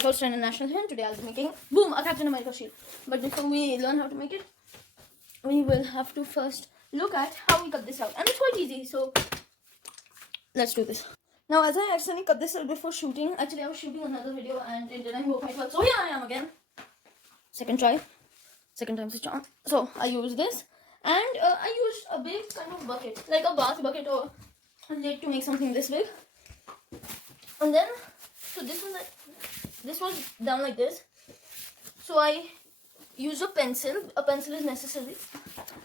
First and national hymn. Today I'll be making boom a Captain America shield. But before we learn how to make it, we will have to first look at how we cut this out, and it's quite easy. So let's do this. Now, as I accidentally cut this out before shooting, actually I was shooting another video and it didn't go quite well. So here I am again. Second try. Second time's a charm. So I used this, and I used a big kind of bucket, like a bath bucket or a lid, to make something this big. And then, so this was done like this. So I use a pencil. A pencil is necessary.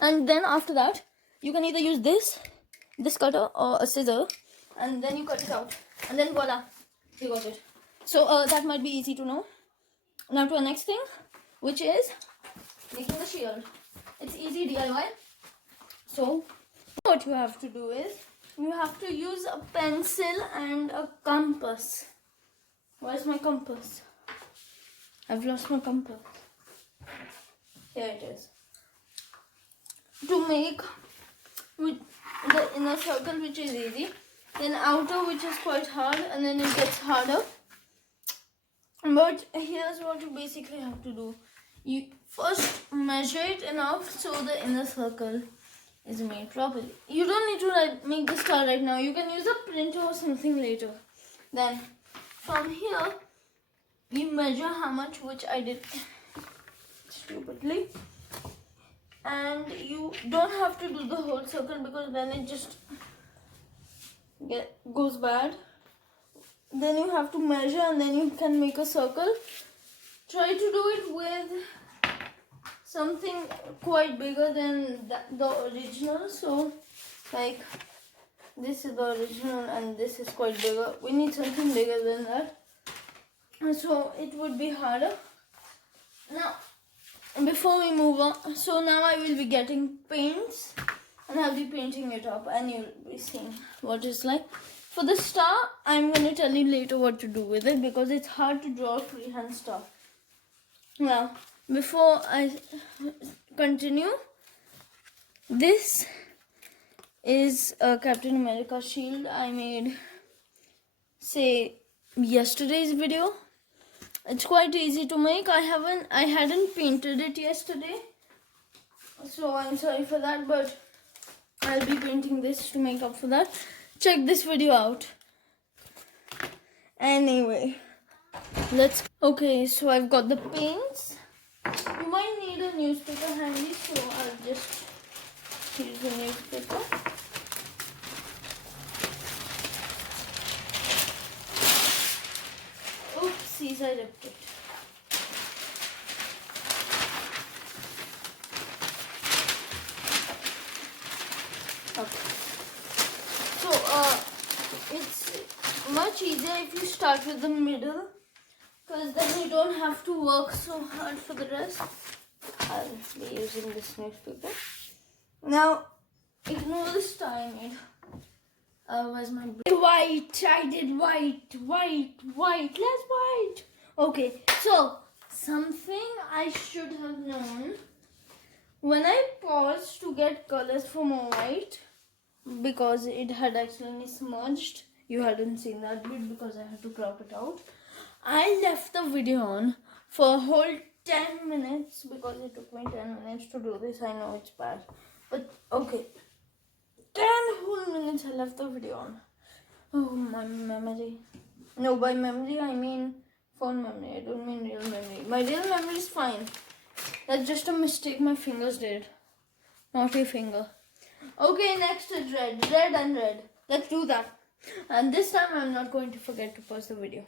And then after that, you can either use this cutter or a scissor, and then you cut it out. And then voila, you got it. So that might be easy to know. Now to the next thing, which is making the shield. It's easy DIY. So what you have to do is, you have to use a pencil and a compass. Where's my compass? I've lost my compass. Here it is. To make with the inner circle, which is easy, then outer, which is quite hard, and then it gets harder. But here's what you basically have to do. You first measure it enough so the inner circle is made properly. You don't need to make the star right now. You can use a printer or something later. Then from here, we measure how much, which I did stupidly. And you don't have to do the whole circle, because then it just goes bad. Then you have to measure, and then you can make a circle. Try to do it with something quite bigger than the original. So like this is the original and this is quite bigger. We need something bigger than that, so it would be harder. Now before we move on, so now I will be getting paints and I'll be painting it up, and you'll be seeing what it's like. For the star, I'm going to tell you later what to do with it, because it's hard to draw a freehand star. Now, before I continue, this is a Captain America shield I made, say, yesterday's video. It's quite easy to make. I hadn't painted it yesterday, so I'm sorry for that, but I'll be painting this to make up for that. Check this video out. Anyway, okay, so I've got the paints. You might need a newspaper handy, so I'll just use the newspaper. Oopsies, I ripped it. Okay. So, it's much easier if you start with the middle, because then you don't have to work so hard for the rest. I'll be using this newspaper. Now, ignore the star I made. Where's my white? I did white. Let's white. Okay, so something I should have known. When I paused to get colors for more white, because it had accidentally smudged, you hadn't seen that bit because I had to crop it out. I left the video on for a whole 10 minutes because it took me 10 minutes to do this. I know it's bad, but okay. 10 whole minutes I left the video on. Oh, my memory. No, by memory I mean phone memory. I don't mean real memory. My real memory is fine. That's just a mistake my fingers did. Not a finger. Okay, next is red. Red and red. Let's do that. And this time I'm not going to forget to pause the video.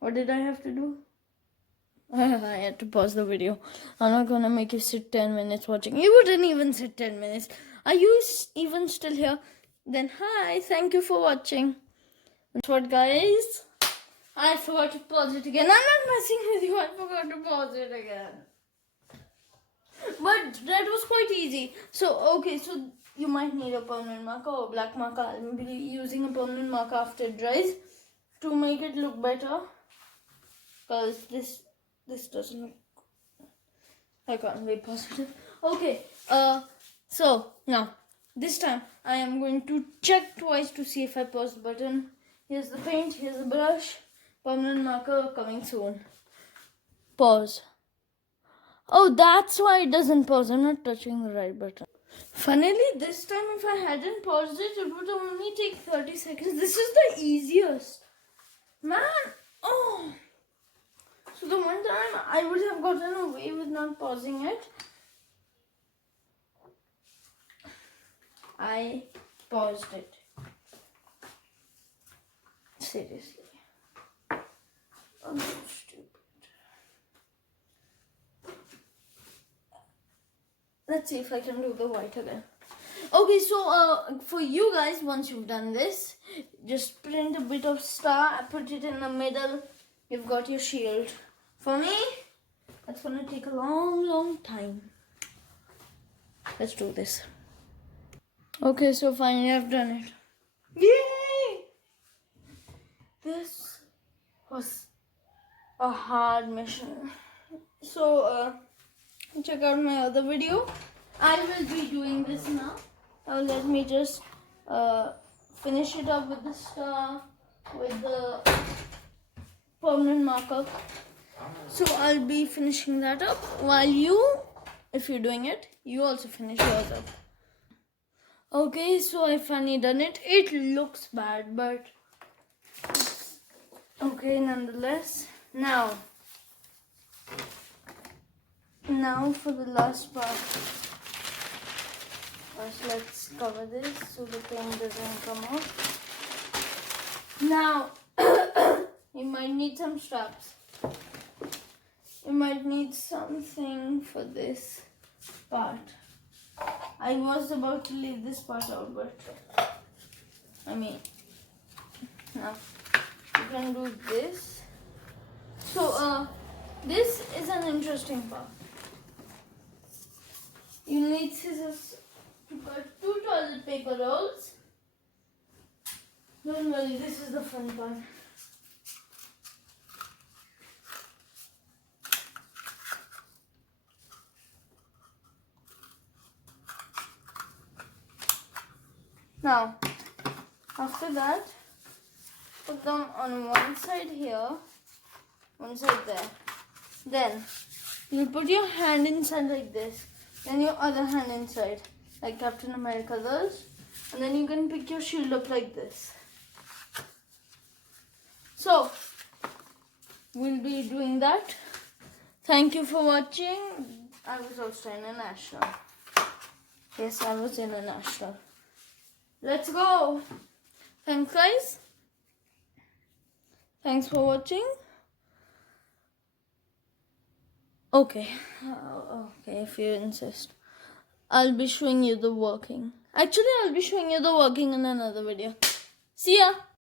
What did I have to do? I had to pause the video. I'm not gonna make you sit 10 minutes watching. You wouldn't even sit 10 minutes. Are you even still here? Then hi, thank you for watching. That's what, guys. I forgot to pause it again. I'm not messing with you. I forgot to pause it again. But red was quite easy. So, okay, so you might need a permanent marker or black marker. I'll be using a permanent marker after it dries to make it look better. Because this doesn't look... I can't be positive. Okay, so now this time I am going to check twice to see if I press the button. Here's the paint, here's the brush. Permanent marker coming soon. Pause. Oh, that's why it doesn't pause. I'm not touching the right button. Funnily, this time if I hadn't paused it, it would only take 30 seconds. This is the easiest. Man, oh. So the one time I would have gotten away with not pausing it, I paused it. Seriously. I'm so stupid. Let's see if I can do the white again. Okay, so for you guys, once you've done this, just print a bit of star, put it in the middle. You've got your shield. For me, that's gonna take a long time. Let's do this. Okay, so finally I've done it. Yay! This was a hard mission. So, check out my other video. I will be doing this now. Let me just finish it up with the star, with the permanent marker. So I'll be finishing that up while you, if you're doing it, you also finish yours up. Okay, so I finally done it. It looks bad, but okay nonetheless. Now for the last part. First, let's cover this so the paint doesn't come off. Now, you might need some straps. You might need something for this part. I was about to leave this part out, but I mean, now you can do this. So, this is an interesting part. You need scissors to cut 2 toilet paper rolls. Don't worry, this is the fun part. Now, after that, put them on one side here, one side there. Then, you put your hand inside like this, then your other hand inside, like Captain America does. And then you can pick your shield up like this. So, we'll be doing that. Thank you for watching. I was also international. Yes, I was international. Let's go. Thanks, guys. Thanks for watching. Okay. Okay, if you insist. I'll be showing you the working. Actually, I'll be showing you the working in another video. See ya.